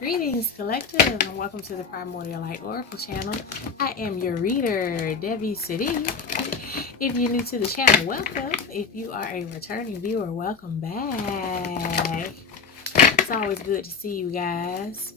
Greetings, collective, and welcome to the Primordial Light Oracle channel. I am your reader, Debbie City. If you're new to the channel, welcome. If you are a returning viewer, welcome back. It's always good to see you guys.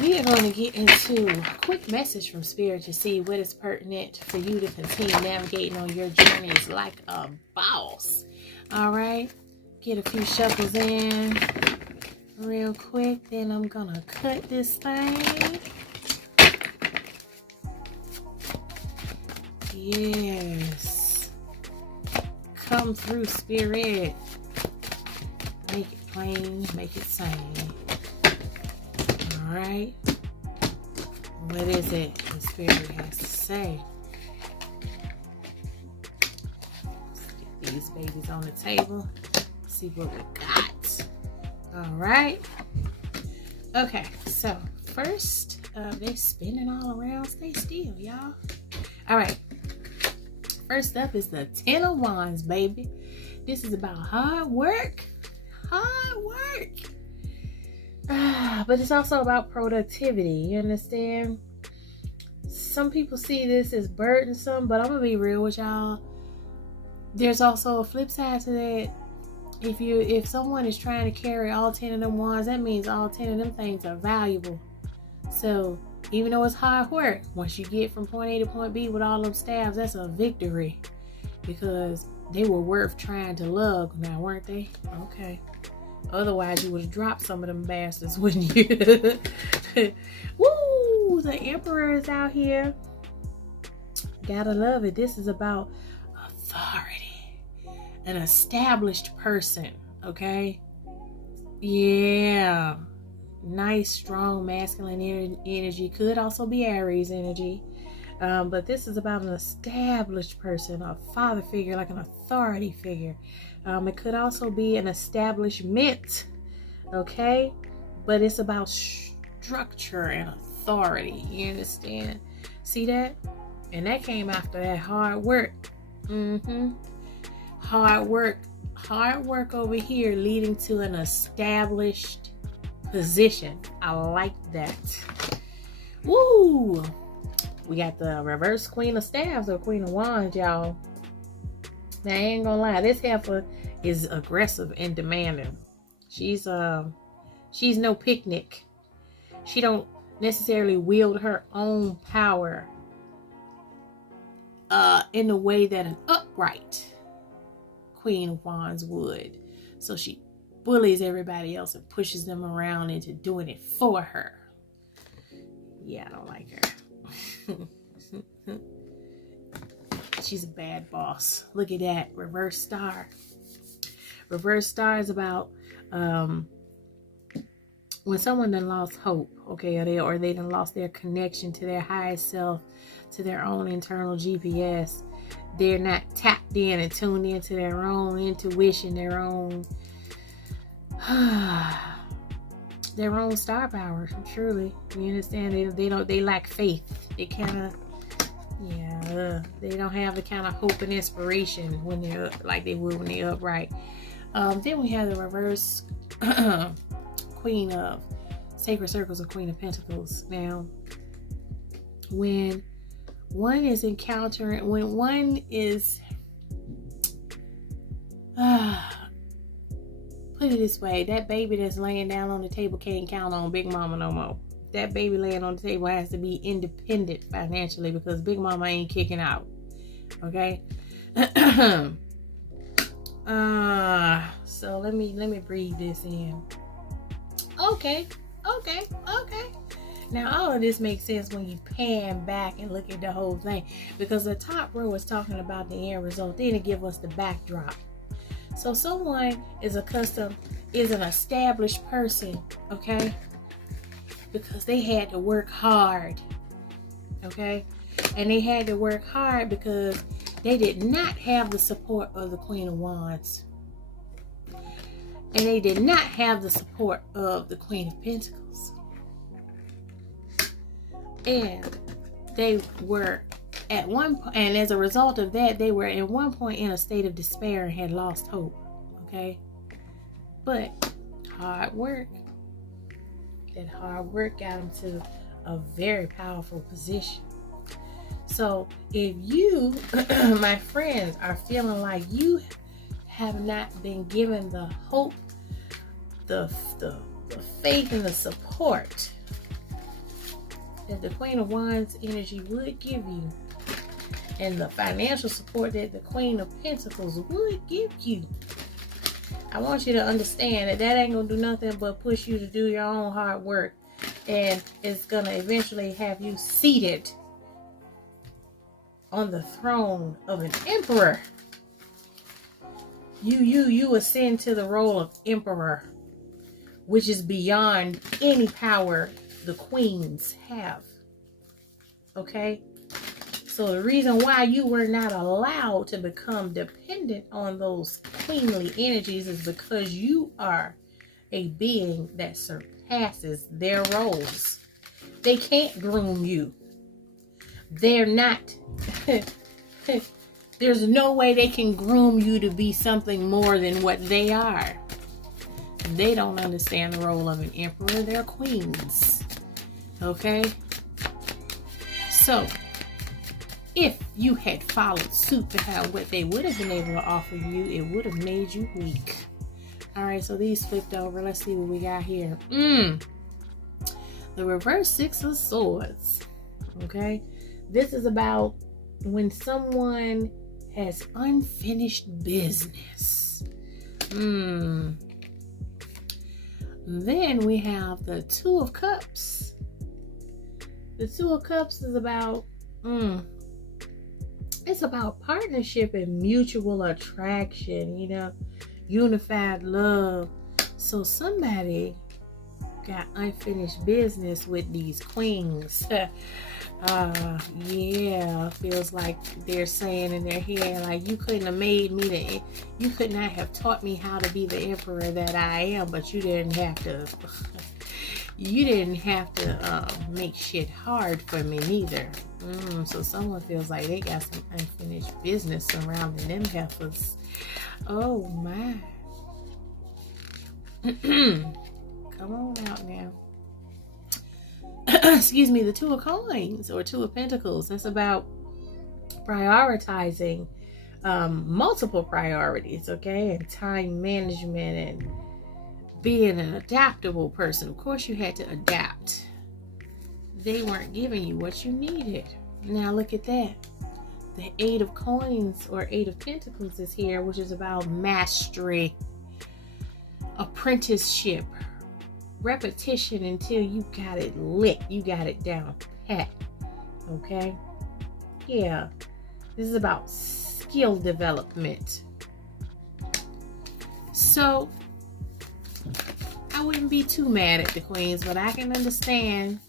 We are going to get into a quick message from Spirit to see what is pertinent for you to continue navigating on your journeys like a boss. All right, get a few shuffles in real quick, then I'm gonna cut this thing. Yes, come through, Spirit. Make it plain, make it sane. All right, what is it the Spirit has to say? Let's get these babies on the table, see what we got. All right. Okay, so first, they spinning all around. Stay still, y'all. All right. First up is the 10 of Wands, baby. This is about hard work. Hard work. But it's also about productivity. You understand? Some people see this as burdensome, but I'm going to be real with y'all. There's also a flip side to that. If someone is trying to carry all 10 of them wands, that means all 10 of them things are valuable. So even though it's hard work, once you get from point A to point B with all them staves, that's a victory, because they were worth trying to lug now, weren't they? Okay. Otherwise, you would have dropped some of them bastards, wouldn't you? Woo! The Emperor is out here. Gotta love it. This is about authority. An established person, okay? Yeah. Nice, strong, masculine energy. Could also be Aries energy. But this is about an established person, a father figure, like an authority figure. It could also be an establishment, okay? But it's about structure and authority. You understand? See that? And that came after that hard work. Hard work over here leading to an established position. I like that. Woo! We got the reverse Queen of Staves or Queen of Wands, y'all. Now, I ain't gonna lie, this heifer is aggressive and demanding. She's no picnic. She don't necessarily wield her own power in the way that an upright Queen of Wands would. So she bullies everybody else and pushes them around into doing it for her. Yeah, I don't like her. She's a bad boss. Look at that. Reverse star. Reverse star is about when someone done lost hope, okay, or they done lost their connection to their highest self, to their own internal GPS. They're not tapped in and tuned into their own intuition, their own star power. Truly, you understand? They lack faith. They kind of, they don't have the kind of hope and inspiration when they're like they would when they're upright. Then we have the reverse Queen of Sacred Circles or Queen of Pentacles. Now, when one is put it this way, that baby that's laying down on the table can't count on Big Mama no more. That baby laying on the table has to be independent financially because Big Mama ain't kicking out. Okay? So let me breathe this in. Okay. Now, all of this makes sense when you pan back and look at the whole thing, because the top row is talking about the end result. Then it gives us the backdrop. So someone is an established person, okay? Because they had to work hard, okay? And they had to work hard because they did not have the support of the Queen of Wands. And they did not have the support of the Queen of Pentacles. And they were at one point, and as a result of that, they were at one point in a state of despair and had lost hope. Okay? But hard work That hard work got them to a very powerful position. So if you, my friends, are feeling like you have not been given the hope, the faith, and the support that the Queen of Wands energy would give you, and the financial support that the Queen of Pentacles would give you, I want you to understand that that ain't gonna do nothing but push you to do your own hard work, and it's gonna eventually have you seated on the throne of an emperor. You ascend to the role of emperor, which is beyond any power the queens have. Okay? So the reason why you were not allowed to become dependent on those queenly energies is because you are a being that surpasses their roles. They can't groom you. They're not. There's no way they can groom you to be something more than what they are. They don't understand the role of an emperor. They're queens. Okay? So, if you had followed suit to have what they would have been able to offer you, it would have made you weak. Alright, so these flipped over. Let's see what we got here. The reverse Six of Swords. Okay? This is about when someone has unfinished business. Then we have the Two of Cups. The Two of Cups is about it's about partnership and mutual attraction, you know, unified love. So somebody got unfinished business with these queens. Yeah, feels like they're saying in their head, like, you couldn't have made me you could not have taught me how to be the emperor that I am, but you didn't have to make shit hard for me neither. So someone feels like they got some unfinished business surrounding them heifers. Oh my. Come on out now. Excuse me, the Two of Coins or Two of Pentacles. That's about prioritizing multiple priorities, okay? And time management and being an adaptable person. Of course you had to adapt. They weren't giving you what you needed. Now look at that. The Eight of Coins or Eight of Pentacles is here, which is about mastery, apprenticeship, repetition until you got it lit. You got it down pat. Okay? Yeah. This is about skill development. So, I wouldn't be too mad at the queens, but I can understand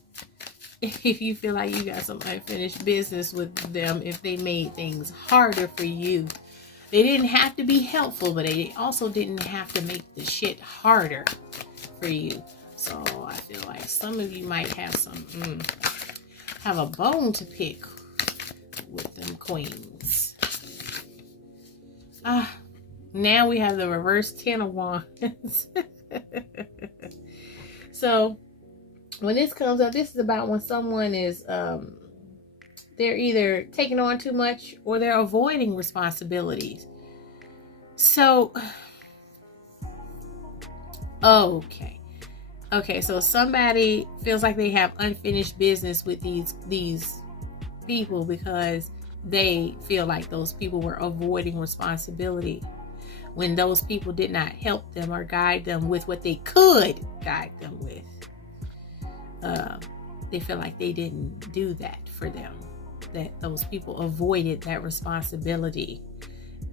if you feel like you got some unfinished business with them, if they made things harder for you. They didn't have to be helpful, but they also didn't have to make the shit harder for you. So I feel like some of you might have have a bone to pick with them queens. Now we have the reverse 10 of Wands. So when this comes up, this is about when someone is they're either taking on too much or they're avoiding responsibilities. So okay, so somebody feels like they have unfinished business with these people because they feel like those people were avoiding responsibility when those people did not help them or guide them with what they could guide them with. They feel like they didn't do that for them, that those people avoided that responsibility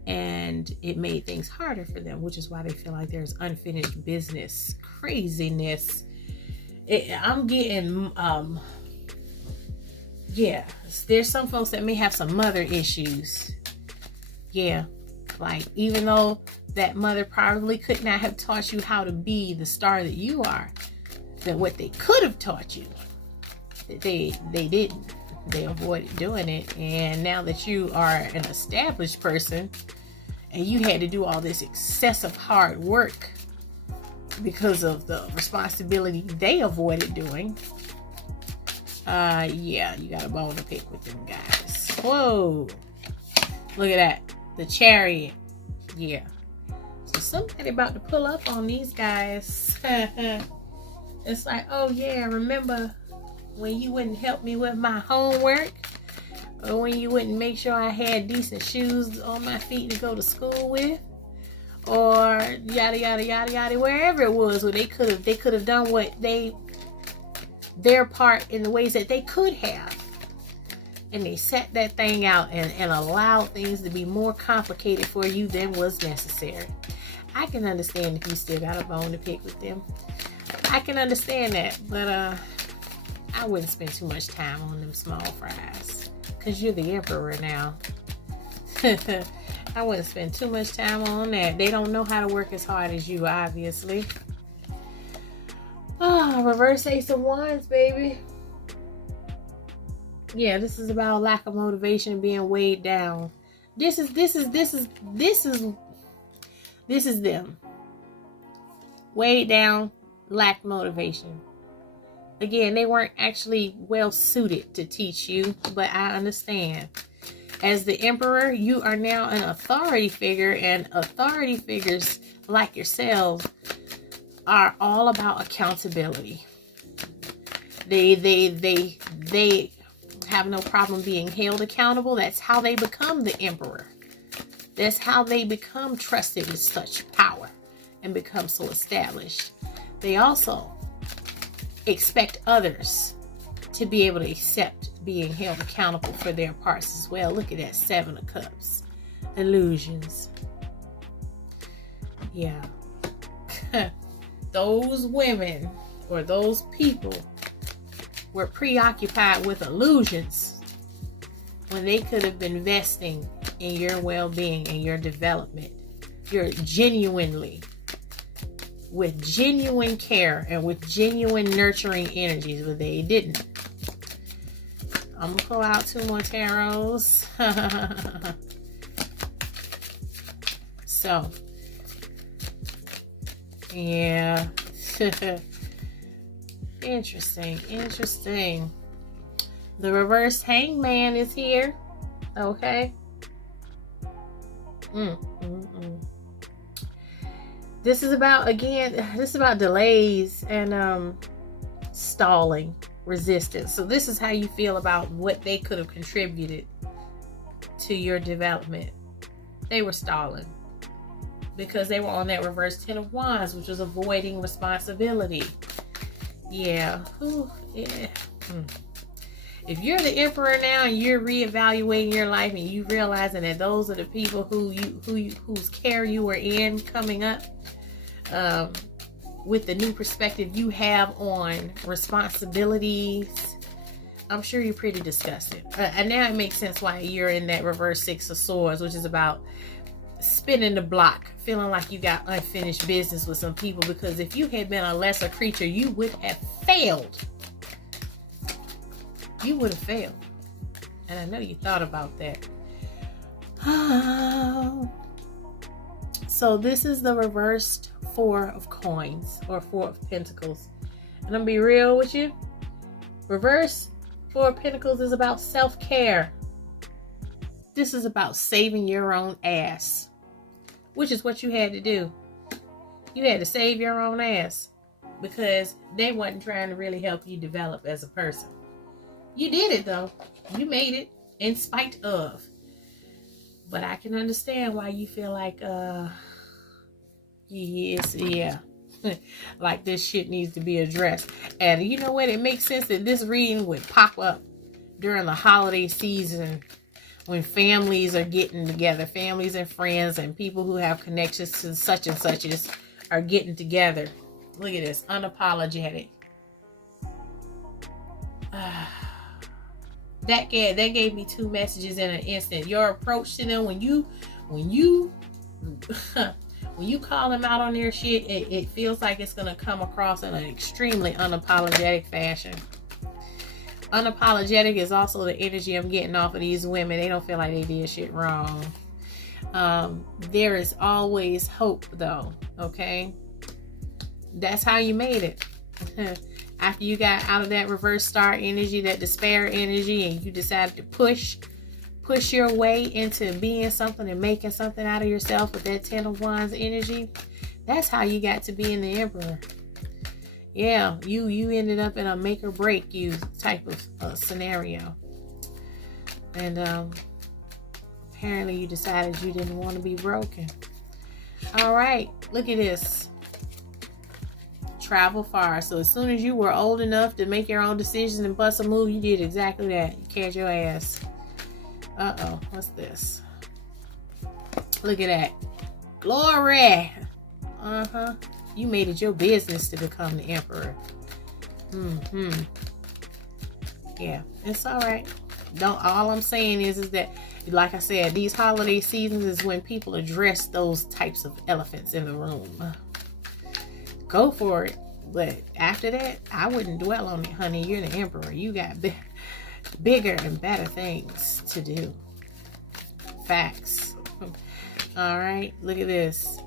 and it made things harder for them, which is why they feel like there's unfinished business, craziness. I'm getting, yeah, there's some folks that may have some mother issues. Yeah, like even though that mother probably could not have taught you how to be the star that you are, that what they could have taught you, they didn't. They avoided doing it. And now that you are an established person and you had to do all this excessive hard work, because of the responsibility they avoided doing. Yeah, you got a bone to pick with them guys. Whoa. Look at that. The Chariot. Yeah. So somebody about to pull up on these guys. It's like, oh yeah, remember when you wouldn't help me with my homework? Or when you wouldn't make sure I had decent shoes on my feet to go to school with? Or yada yada yada yada, wherever it was where they could have done their part in the ways that they could have. And they set that thing out and allowed things to be more complicated for you than was necessary. I can understand if you still got a bone to pick with them. I can understand that, but I wouldn't spend too much time on them small fries. Because you're the emperor now. I wouldn't spend too much time on that. They don't know how to work as hard as you, obviously. Oh, reverse Ace of Wands, baby. Yeah, this is about lack of motivation, being weighed down. This is them. Weighed down, lack motivation. Again, they weren't actually well suited to teach you, but I understand. As the emperor, you are now an authority figure, and authority figures like yourselves are all about accountability. They have no problem being held accountable. That's how they become the emperor. That's how they become trusted with such power and become so established. They also expect others to be able to accept being held accountable for their parts as well. Look at that, 7 of Cups. Illusions. Yeah. Those women or those people were preoccupied with illusions when they could have been investing in your well-being and your development. You're genuinely, with genuine care and with genuine nurturing energies, but they didn't. I'm gonna pull out 2 more tarots. So, yeah. Interesting. The reverse Hangman is here. Okay. This is about, again, this is about delays and stalling, resistance. So this is how you feel about what they could have contributed to your development. They were stalling because they were on that reverse 10 of Wands, which was avoiding responsibility. Yeah. Ooh, yeah. If you're the emperor now and you're reevaluating your life and you realizing that those are the people whose care you were in coming up, with the new perspective you have on responsibilities, I'm sure you're pretty disgusted. And now it makes sense why you're in that reverse 6 of Swords, which is about spinning the block, feeling like you got unfinished business with some people, because if you had been a lesser creature, you would have failed. You would have failed. And I know you thought about that. So this is the reversed 4 of Coins, or 4 of Pentacles. And I'm gonna be real with you. Reverse 4 of Pentacles is about self-care. This is about saving your own ass, which is what you had to do. You had to save your own ass because they wasn't trying to really help you develop as a person. You did it though. You made it in spite of. But I can understand why you feel like, yeah. Like this shit needs to be addressed. And you know what? It makes sense that this reading would pop up during the holiday season when families are getting together. Families and friends and people who have connections to such and such are getting together. Look at this. Unapologetic. That gave me 2 messages in an instant. Your approach to them when you call them out on their shit, it feels like it's gonna come across in an extremely unapologetic fashion. Unapologetic is also the energy I'm getting off of these women. They don't feel like they did shit wrong. There is always hope though, okay? That's how you made it. After you got out of that reverse star energy, that despair energy, and you decided to push your way into being something and making something out of yourself with that 10 of Wands energy, that's how you got to be in the Emperor. Yeah, you ended up in a make or break you type of scenario. And apparently you decided you didn't want to be broken. All right, look at this. Travel far. So as soon as you were old enough to make your own decisions and bust a move, you did exactly that. You carried your ass. Uh-oh, what's this? Look at that. Glory. Uh-huh. You made it your business to become the Emperor. Yeah, it's all right. All I'm saying is that, like I said, these holiday seasons is when people address those types of elephants in the room. Go for it. But after that, I wouldn't dwell on it, honey. You're the Emperor. You got bigger and better things to do. Facts. All right, look at this.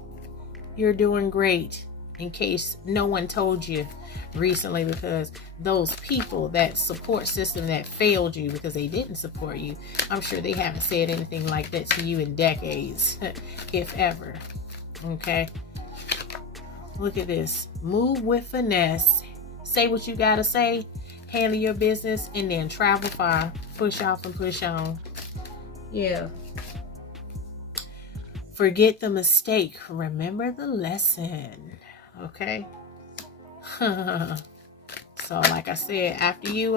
You're doing great, in case no one told you recently, because those people, that support system that failed you because they didn't support you, I'm sure they haven't said anything like that to you in decades, if ever. Okay. Look at this. Move with finesse. Say what you gotta say. Handle your business, and then travel far. Push off and push on. Yeah. Forget the mistake. Remember the lesson. Okay. So like I said, after you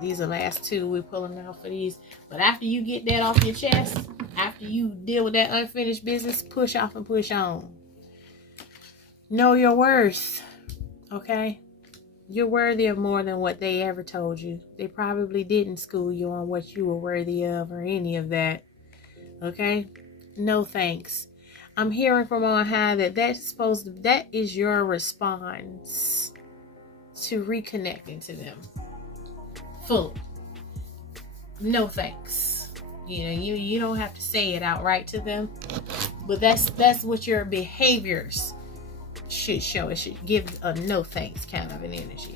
these are the last two we're pulling out for these. But after you get that off your chest, after you deal with that unfinished business, push off and push on. Know your worth. Okay? You're worthy of more than what they ever told you. They probably didn't school you on what you were worthy of or any of that. Okay? No thanks. I'm hearing from on high that that is your response to reconnecting to them fully. No thanks. You know, you don't have to say it outright to them, but that's what your behaviors should show. It should give a no thanks kind of an energy.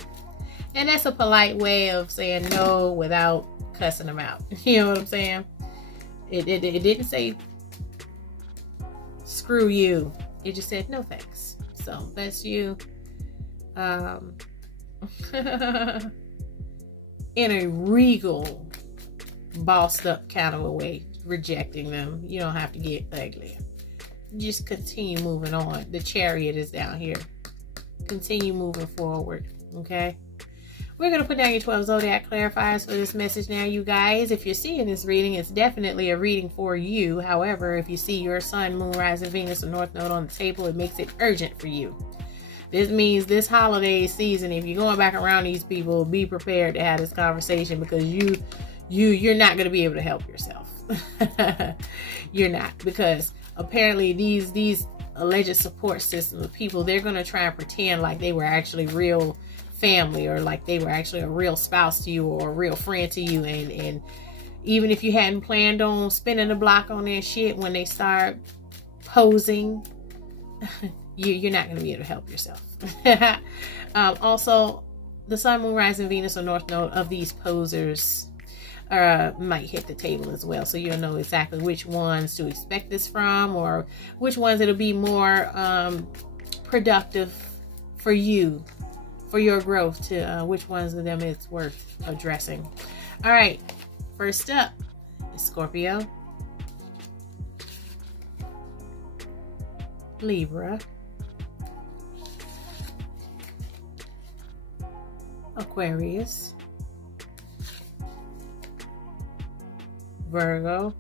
And that's a polite way of saying no without cussing them out. You know what I'm saying? It didn't say screw you. It just said no thanks. So that's you in a regal, bossed up kind of a way, rejecting them. You don't have to get ugly. Just continue moving on. The Chariot is down here. Continue moving forward. Okay? We're going to put down your 12 zodiac clarifiers for this message now, you guys. If you're seeing this reading, it's definitely a reading for you. However, if you see your sun, moon, rising, Venus, or north node on the table, it makes it urgent for you. This means this holiday season, if you're going back around these people, be prepared to have this conversation, because you're not going to be able to help yourself. You're not, because apparently these alleged support systems of people, they're going to try and pretend like they were actually real family, or like they were actually a real spouse to you or a real friend to you, and even if you hadn't planned on spinning the block on their shit, when they start posing, you're not going to be able to help yourself. Also, the sun, moon, rising, Venus, or north node of these posers might hit the table as well, so you'll know exactly which ones to expect this from, or which ones it'll be more productive for you, for your growth, to which ones of them it's worth addressing. All right, first up is Scorpio, Libra, Aquarius, Virgo,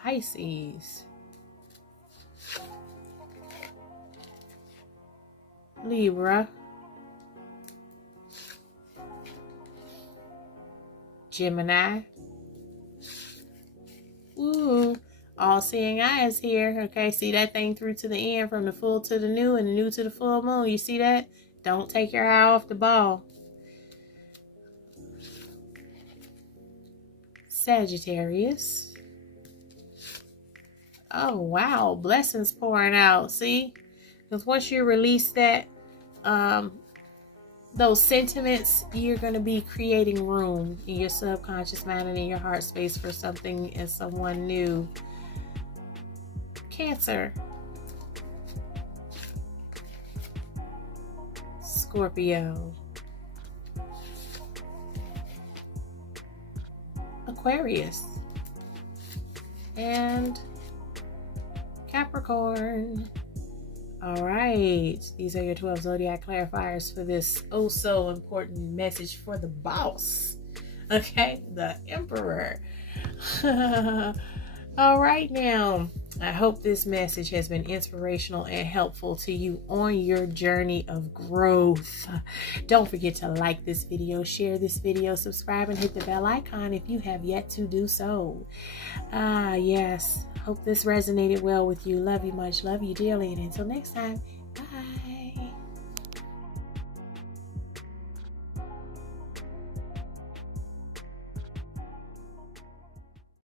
Pisces, Libra, Gemini. Ooh, all-seeing eyes here. Okay, see that thing through to the end, from the full to the new and the new to the full moon. You see that? Don't take your eye off the ball. Sagittarius, Oh, wow. Blessings pouring out. See? Because once you release that, those sentiments, you're going to be creating room in your subconscious mind and in your heart space for something and someone new. Cancer. Scorpio. Aquarius. And Capricorn. All right, these are your 12 zodiac clarifiers for this oh so important message for the boss. Okay, the emperor. All right, now I hope this message has been inspirational and helpful to you on your journey of growth. Don't forget to like this video, share this video, subscribe, and hit the bell icon if you have yet to do so. Yes, hope this resonated well with you. Love you much, love you dearly, and until next time,